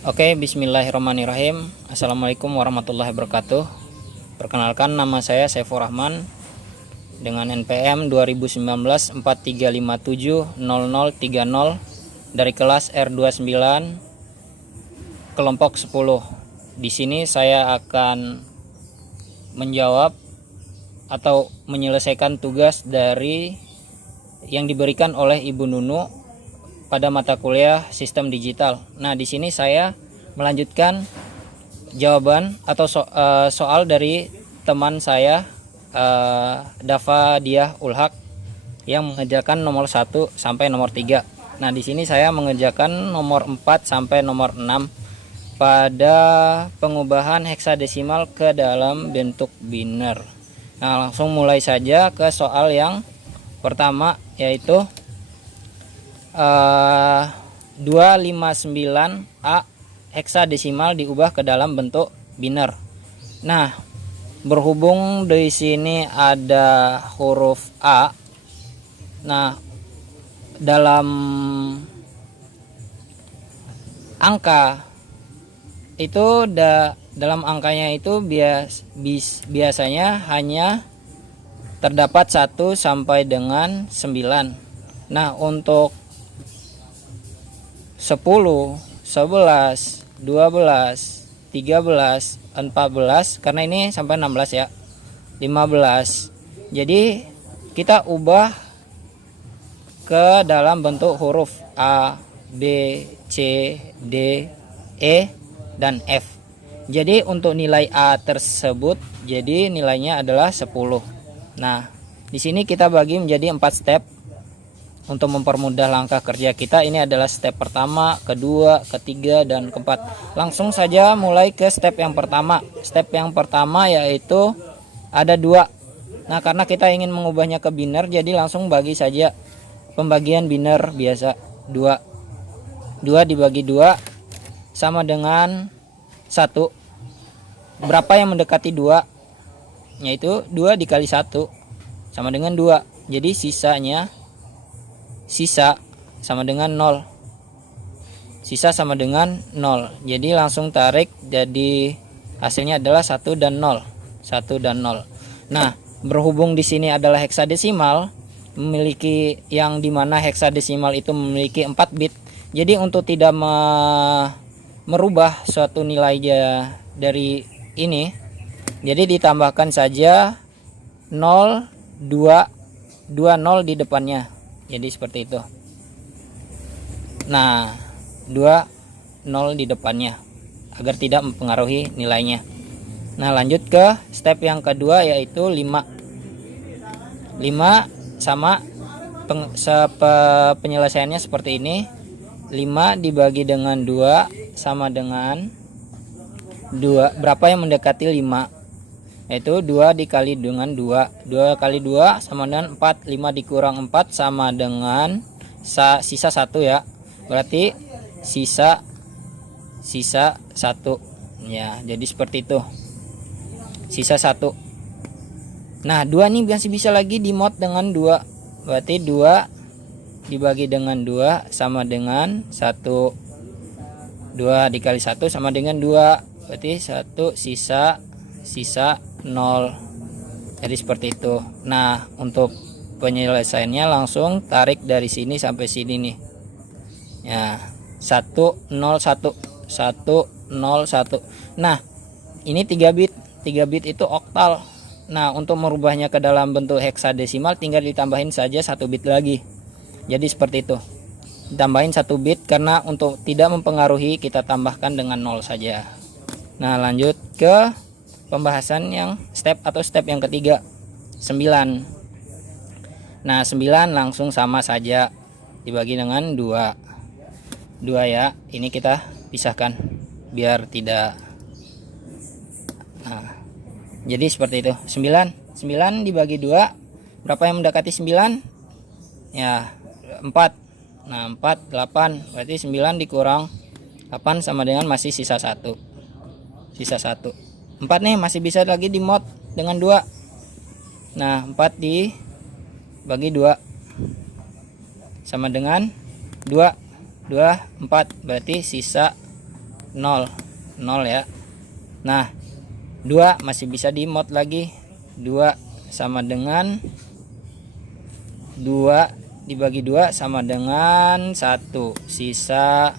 Oke, bismillahirrahmanirrahim. Assalamualaikum warahmatullahi wabarakatuh. Perkenalkan, nama saya Saifur Rahman dengan NPM 2019-4357-0030 dari kelas R29 kelompok 10. Di sini saya akan menjawab atau menyelesaikan tugas dari yang diberikan oleh Ibu Nunu pada mata kuliah Sistem Digital. Nah, di sini saya melanjutkan jawaban atau soal dari teman saya, Dafa Diah Ulhak, yang mengerjakan nomor 1 sampai nomor 3. Nah, di sini saya mengerjakan nomor 4 sampai nomor 6 pada pengubahan heksadesimal ke dalam bentuk biner. Nah, langsung mulai saja ke soal yang pertama, yaitu 259A heksadesimal diubah ke dalam bentuk biner. Nah, berhubung di sini ada huruf A, nah dalam angka itu dalam angkanya itu biasanya hanya terdapat 1 sampai dengan 9. Nah, untuk 10, 11, 12, 13, 14, karena ini sampai 16 ya, 15. Jadi kita ubah ke dalam bentuk huruf A, B, C, D, E, dan F. Jadi untuk nilai A tersebut, jadi nilainya adalah 10. Nah, di sini kita bagi menjadi 4 step. Untuk mempermudah langkah kerja kita, ini adalah step pertama, kedua, ketiga, dan keempat. Langsung saja mulai ke step yang pertama. Step yang pertama yaitu ada 2. Nah, karena kita ingin mengubahnya ke biner, jadi langsung bagi saja. Pembagian biner biasa 2. 2 dibagi 2 sama dengan 1. Berapa yang mendekati 2? Yaitu 2 dikali 1 sama dengan 2. Jadi sisa sama dengan 0. Sisa sama dengan 0. Jadi langsung tarik, jadi hasilnya adalah 1 dan 0. 1 dan 0. Nah, berhubung di sini adalah heksadesimal, memiliki yang dimana heksadesimal itu memiliki 4 bit. Jadi untuk tidak merubah suatu nilai dari ini, jadi ditambahkan saja 0, 2 0 di depannya. Jadi seperti itu. Nah, 2 0 di depannya agar tidak mempengaruhi nilainya. Nah, lanjut ke step yang kedua yaitu 5. 5 sama penyelesaiannya seperti ini. 5 dibagi dengan 2 sama dengan 2. Berapa yang mendekati 5? Yaitu 2 dikali dengan 2. 2 kali 2 sama dengan 4. 5 dikurang 4 sama dengan sisa 1 ya. Berarti sisa 1. Ya, jadi seperti itu. Sisa 1. Nah, 2 ini masih bisa lagi di mod dengan 2. Berarti 2 dibagi dengan 2 sama dengan 1. 2 dikali 1 sama dengan 2. Berarti 1 sisa 0. Jadi seperti itu. Nah, untuk penyelesaiannya langsung tarik dari sini sampai sini nih. Ya, 101 101. Nah, ini 3 bit. 3 bit itu oktal. Nah, untuk merubahnya ke dalam bentuk heksadesimal tinggal ditambahin saja 1 bit lagi. Jadi seperti itu. Ditambahin 1 bit karena untuk tidak mempengaruhi kita tambahkan dengan 0 saja. Nah, lanjut ke pembahasan yang step yang ketiga, 9. Nah, 9 langsung sama saja dibagi dengan 2 ya. Ini kita pisahkan biar tidak. Nah, jadi seperti itu. 9 dibagi 2, berapa yang mendekati 9? Ya, 4. Nah, 4 8. Berarti 9 dikurang 8 sama dengan masih sisa 1. 4 nih masih bisa lagi di mod dengan 2. Nah, 4 dibagi 2 sama dengan 2 4, berarti sisa 0 ya. Nah 2 masih bisa di mod lagi. 2 sama dengan 2 dibagi 2 sama dengan 1, sisa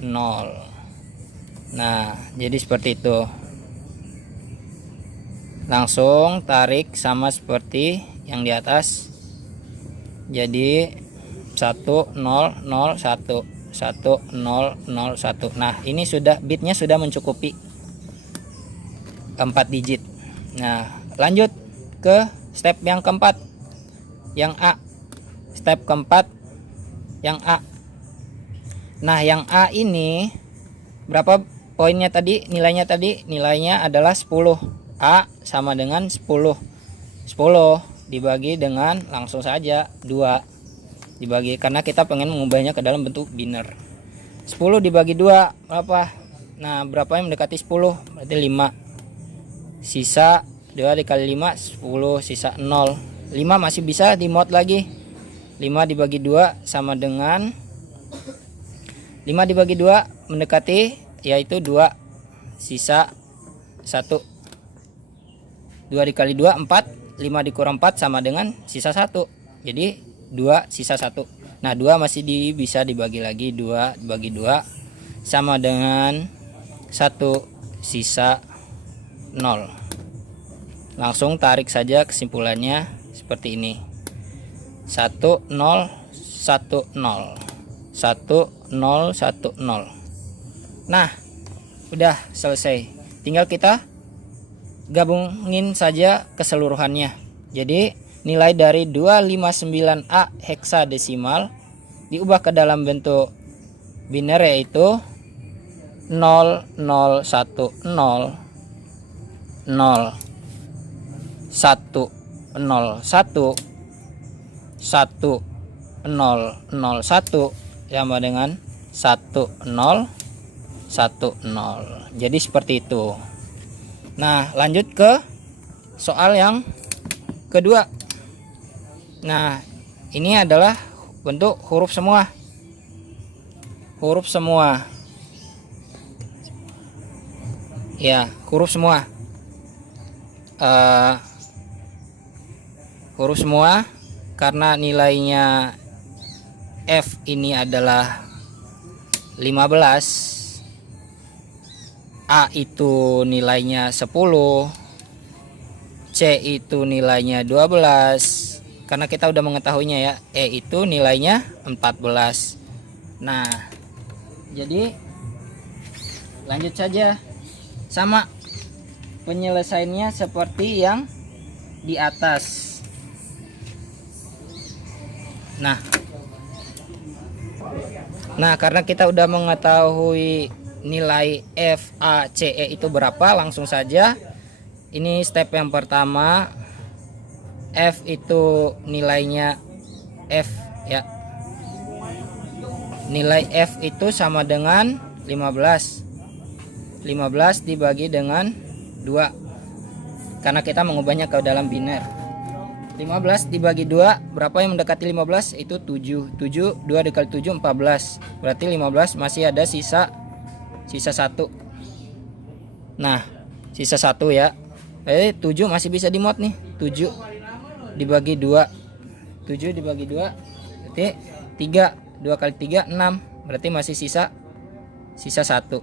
0. Nah jadi seperti itu. Langsung tarik sama seperti yang di atas. Jadi 1 0 0 1 1 0 0 0 1. Nah ini sudah bitnya sudah mencukupi 4 digit. Nah lanjut ke step yang keempat, yang A. Step keempat yang A. Nah yang A ini berapa poinnya tadi? Nilainya adalah 10. A sama dengan 10 dibagi dengan langsung saja 2 dibagi, karena kita pengen mengubahnya ke dalam bentuk biner. 10 dibagi 2 berapa? Nah berapa yang mendekati 10? Berarti 5, sisa 2 dikali 5 10, sisa 0. 5 masih bisa di mod lagi. 5 dibagi 2 sama dengan 5 dibagi 2 mendekati, yaitu 2, sisa 1. 2 dikali 2 4, 5 dikurang 4 sama dengan sisa 1. Jadi 2 sisa 1. Nah 2 masih bisa dibagi lagi. 2 dibagi 2 sama dengan 1, sisa 0. Langsung tarik saja kesimpulannya seperti ini. 1 0 1 0 1 0 1 0. Nah udah selesai, tinggal kita gabungin saja keseluruhannya. Jadi nilai dari 259A heksadesimal diubah ke dalam bentuk biner, yaitu 0 0 1 0 0 1 0 1 1 0 0 1 sama dengan 1 0 1 0. Jadi seperti itu. Nah lanjut ke soal yang kedua. Nah ini adalah bentuk huruf semua. Ya, huruf semua. Huruf semua karena nilainya F ini adalah 15, A itu nilainya 10, C itu nilainya 12. Karena kita udah mengetahuinya ya, E itu nilainya 14. Nah jadi lanjut saja, sama penyelesaiannya seperti yang di atas. Nah karena kita udah mengetahui nilai F, A, C, E itu berapa, langsung saja ini step yang pertama. F itu nilainya F ya, nilai F itu sama dengan 15 dibagi dengan 2 karena kita mengubahnya ke dalam biner. 15 dibagi 2 berapa yang mendekati 15? Itu 7. 2 dikali 7 14. Berarti 15 masih ada sisa 1. Nah sisa 1 ya. 7 masih bisa dimod nih. 7 dibagi 2 berarti 3. 2 kali 3 6. Berarti masih sisa 1.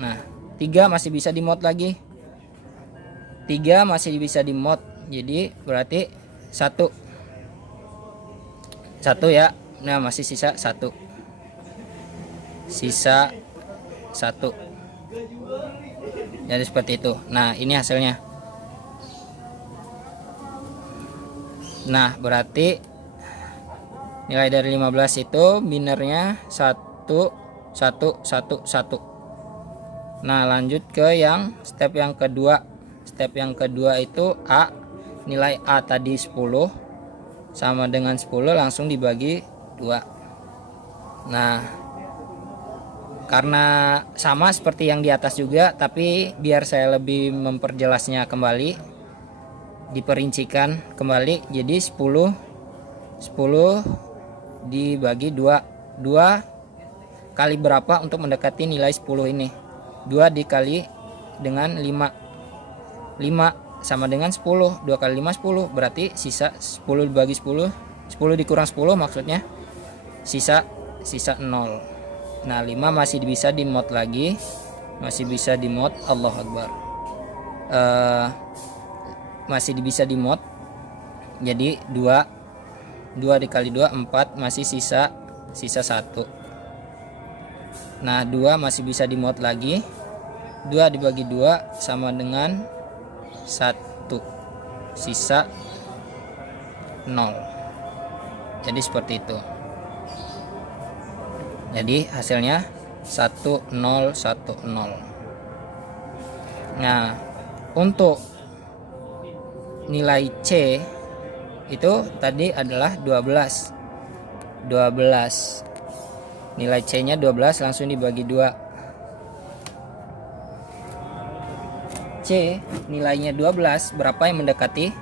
Nah 3 masih bisa dimod lagi. 3 masih bisa dimod. Jadi berarti 1 ya. Nah masih sisa 1. Jadi seperti itu. Nah ini hasilnya. Nah berarti nilai dari 15 itu binernya 1 1 1 1. Nah lanjut ke yang step yang kedua. Step yang kedua itu A, nilai A tadi 10 sama dengan 10 langsung dibagi 2. Nah karena sama seperti yang di atas juga, tapi biar saya lebih memperjelasnya kembali, diperincikan kembali. Jadi 10 dibagi 2 kali berapa untuk mendekati nilai 10 ini? 2 dikali dengan 5 sama dengan 10. 2 kali 5 10, berarti sisa 10 dibagi 10, 10 dikurang 10 maksudnya sisa 0. Nah 5 masih bisa di mod lagi, masih bisa di mod. Allahu Akbar. Masih bisa di mod. Jadi 2 dikali 2 4, masih sisa 1. Nah 2 masih bisa di mod lagi. 2 dibagi 2 sama dengan 1, sisa 0. Jadi seperti itu. Jadi hasilnya 1 0 1 0. Nah untuk nilai C itu tadi adalah 12. Nilai C nya 12, langsung dibagi 2. C nilainya 12, berapa yang mendekati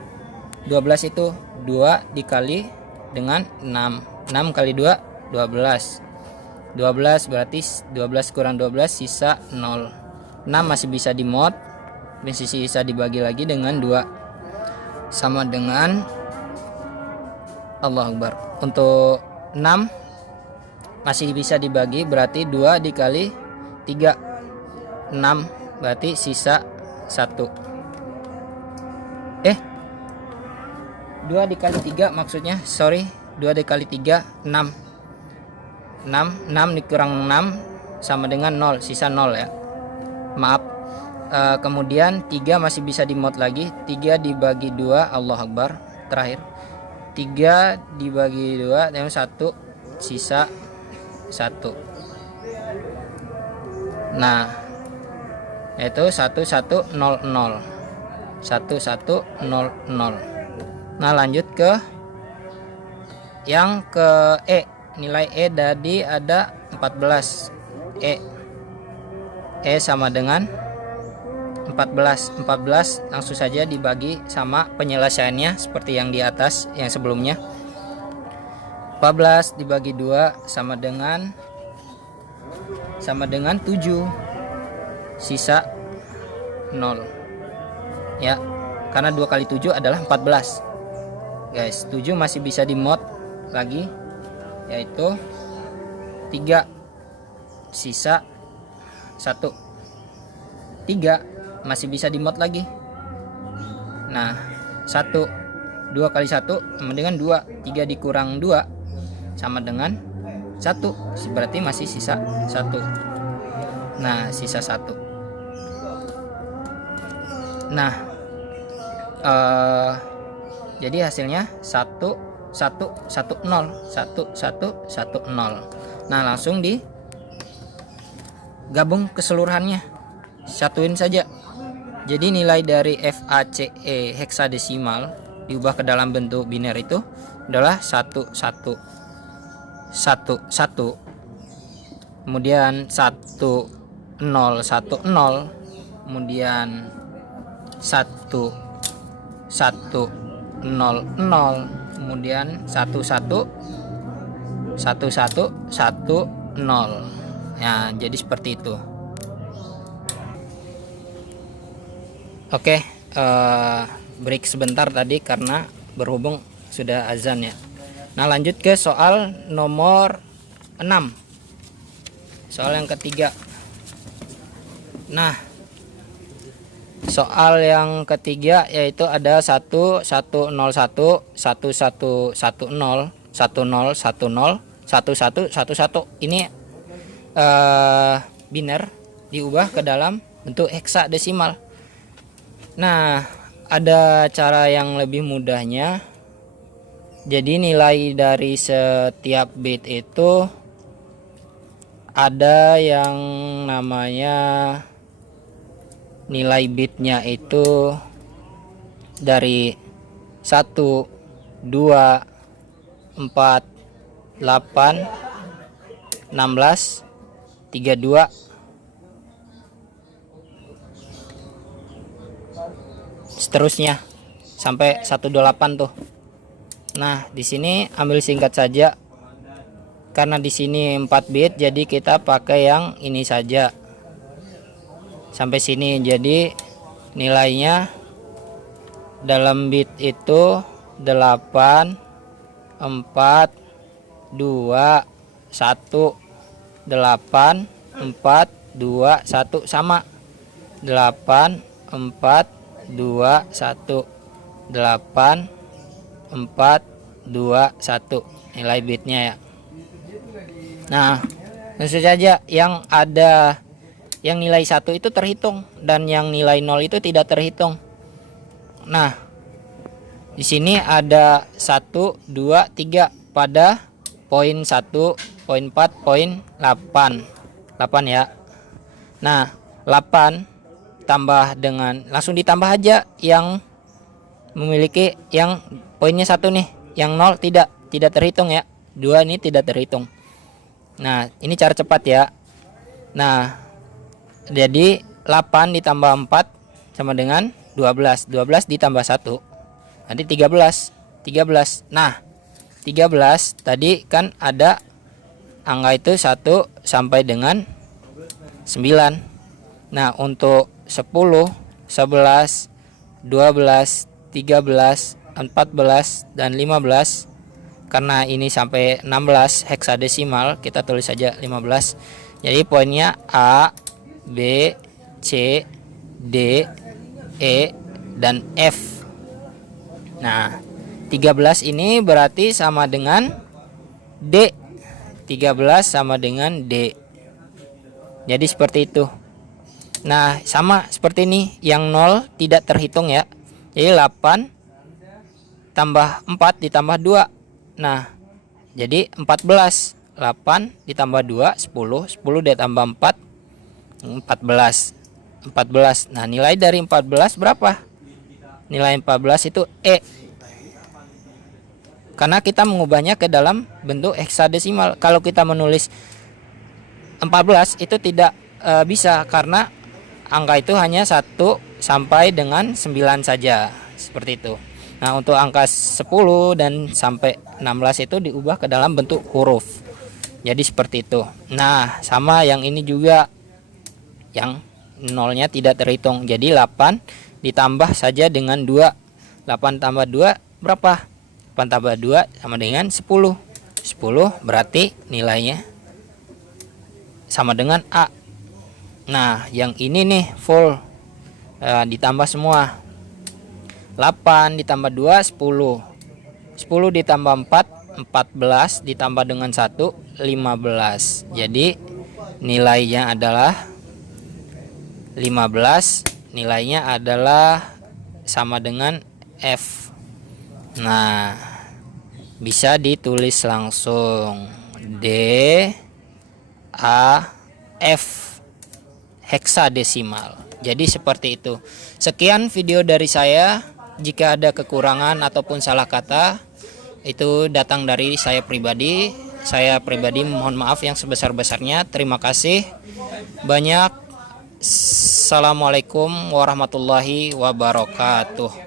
12 itu? 2 dikali dengan 6. 6 kali 2 12. 12 berarti 12 kurang 12 sisa 0. 6 masih bisa di mod, masih bisa dibagi lagi dengan 2 sama dengan Allahu Akbar. Untuk 6 masih bisa dibagi, berarti 2 dikali 3 6, berarti sisa 1. 2 dikali 3 maksudnya, sorry, 2 dikali 3 6 dikurang 6 sama dengan 0, sisa 0 ya, maaf. Kemudian 3 masih bisa di mod lagi, 3 dibagi 2, Allahu Akbar, terakhir 3 dibagi 2 dengan 1, sisa 1. Nah itu 1100 1100. Nah lanjut ke yang ke E. Nilai E tadi ada 14. E sama dengan 14 langsung saja dibagi sama penyelesaiannya seperti yang di atas, yang sebelumnya. 14 dibagi 2 sama dengan 7, sisa 0 ya, karena 2 kali 7 adalah 14 guys. 7 masih bisa di mod lagi, yaitu 3, sisa 1. 3 masih bisa di mod lagi. Nah 1, 2 kali 1 sama dengan 2, 3 dikurang 2 sama dengan 1, berarti masih sisa 1. Nah sisa 1. Nah jadi hasilnya 1 1 1 0 1 1 1 0. Nah langsung digabung keseluruhannya, satuin saja. Jadi nilai dari FACE heksadesimal diubah ke dalam bentuk biner itu adalah 1 1 1 1, kemudian 1 0 1 0, kemudian 1 1 0 0, kemudian 1 1 1 1 1 0. Ya jadi seperti itu. Oke, break sebentar tadi karena berhubung sudah azan ya. Nah lanjut ke soal nomor 6, soal yang ketiga. Nah soal yang ketiga yaitu ada 1 1 0 1 1 1 1 10 10 10 1 1 1 1 1. Ini biner diubah ke dalam bentuk heksadesimal. Nah ada cara yang lebih mudahnya. Jadi nilai dari setiap bit itu ada yang namanya nilai bitnya itu dari 1 2 4 8 16 32 seterusnya sampai 128 tuh. Nah, di sini ambil singkat saja. Karena di sini 4 bit, jadi kita pakai yang ini saja. sampai sini. Jadi nilainya dalam bit itu 8 4 2 1 8 4 2 1 sama 8 4 2 1 8 4 2 1 nilai bitnya ya. Nah, tentu saja yang ada yang nilai 1 itu terhitung dan yang nilai 0 itu tidak terhitung. Nah, di sini ada 1 2 3 pada poin 1, poin 4, poin 8 ya. Nah, 8 tambah dengan langsung ditambah aja yang memiliki yang poinnya 1 nih, yang 0 tidak terhitung ya. 2 ini tidak terhitung. Nah, ini cara cepat ya. Nah, jadi 8 ditambah 4 sama dengan 12. 12 ditambah 1 nanti 13. Nah, 13 tadi kan ada angka itu 1 sampai dengan 9. Nah, untuk 10, 11, 12, 13, 14 dan 15, karena ini sampai 16 heksadesimal, kita tulis saja 15. Jadi poinnya A, B, C, D, E dan F. Nah, 13 ini berarti sama dengan D. 13 sama dengan D. Jadi seperti itu. Nah, sama seperti ini, yang 0 tidak terhitung ya. Jadi 8 tambah 4 ditambah 2. Nah, jadi 14. 8 ditambah 2 10. 10 ditambah 4 14. Nah, nilai dari 14 berapa? Nilai 14 itu E. Karena kita mengubahnya ke dalam bentuk heksadesimal. Kalau kita menulis 14 itu tidak bisa, karena angka itu hanya 1 sampai dengan 9 saja. Seperti itu. Nah, untuk angka 10 dan sampai 16 itu diubah ke dalam bentuk huruf. Jadi seperti itu. Nah, sama yang ini juga, yang nolnya tidak terhitung. Jadi 8 ditambah saja dengan 2. 8 tambah 2 berapa? 8 tambah 2 sama dengan 10. 10 berarti nilainya sama dengan A. Nah, yang ini nih full ditambah semua. 8 ditambah 2 10. 10 ditambah 4 14 ditambah dengan 1 15. Jadi nilainya adalah 15. Nilainya adalah sama dengan F. Nah, bisa ditulis langsung D A F heksadesimal. Jadi seperti itu. Sekian video dari saya. Jika ada kekurangan ataupun salah kata, itu datang dari saya pribadi. Saya pribadi mohon maaf yang sebesar-besarnya. Terima kasih banyak. Assalamualaikum warahmatullahi wabarakatuh.